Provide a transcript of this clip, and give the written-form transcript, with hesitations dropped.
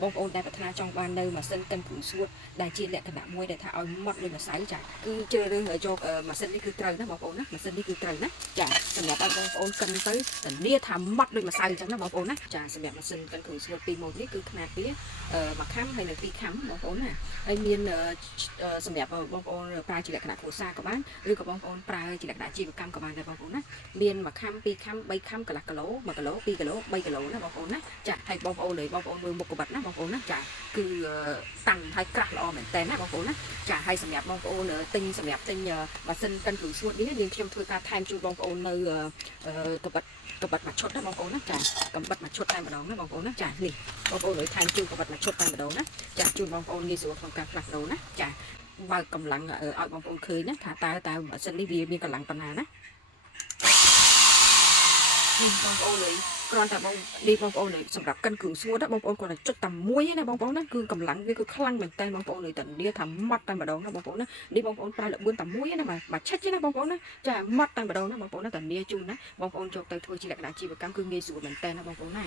បងប្អូនដែលប្រាថ្នាចង់បាននៅម៉ាស៊ីនកិនគ្រូសួតដែលជាលក្ខណៈមួយដែលថាឲ្យម៉ត់ដោយម្សៅចាគឺជ្រើសរើសយកម៉ាស៊ីននេះគឺត្រូវណាបងប្អូនណាម៉ាស៊ីននេះគឺត្រូវណាចាសម្រាប់ឲ្យបងប្អូនកិនទៅធានាថាម៉ត់ដោយម្សៅអញ្ចឹងណាបងប្អូនណាចាសម្រាប់ម៉ាស៊ីនកិនគ្រូសួត2ម៉ូតនេះគឺຂະຫນាតវា1ខាំហើយនៅ2ខាំបងប្អូនណាហើយមានសម្រាប់បងប្អូនប្រើជាលក្ខណៈគ្រួសារក៏បានឬក៏បងប្អូនប្រើជាលក្ខណៈអាជីវកម្មក៏បានដែរបងប្អូនណាមាន1ខាំ2ខាំ3ខាំកន្លះគីឡូ1គីឡូ2គីឡូ3គីឡូណាបងប្អូនណាចាហើយបងប្អូនមើលមុខក្បិតណាបងប្អូនណាចាគឺតាំងហើយក្រាស់ល្អមែនតើណាបងប្អូនណាចាហើយសម្រាប់បងប្អូនទិញម៉ាស៊ីនកិនគ្រូសួតនេះយើងខ្ញុំធ្វើការថែមជូនបងប្អូននៅក្បិតមួយឈុតណាបងប្អូនណាចាក្បិតមួយឈុតតែម្ដងណាបងប្អូនណាចានេះបងប្អូនឲ្យថែមជូនក្បិតមួយឈុតតែម្ដងណាចាជូនបងប្អូនងាយស្រួលក្នុងការផ្លាស់ប្ដូរណាចាបើកម្លាំងឲ្យបងប្អូនឃើញណាថាតើម៉ាស៊ីននេះវាមានកម្លាំងប៉ុណ្ណាណានេះបងប្អូនគ្រាន់តែបងប្អូនសម្រាប់កិនគ្រូសួតបងប្អូនគ្រាន់តែចុចតែមួយណាបងប្អូនណាគឺកម្លាំងវាគឺខ្លាំងមែនតើបងប្អូនតែនិយាយថាម៉ត់តែម្ដងណាបងប្អូនណានេះបងប្អូនប្រើលបឿនតែមួយណាមកឆិចណាបងប្អូនណាចាម៉ត់តែម្ដងណាបងប្អូនណាតែនិយាយជូនណាបងប្អូនយកទៅធ្វើជាលក្ខណៈអាជីវកម្មគឺងាយស្រួលមែនតើណាបងប្អូនណា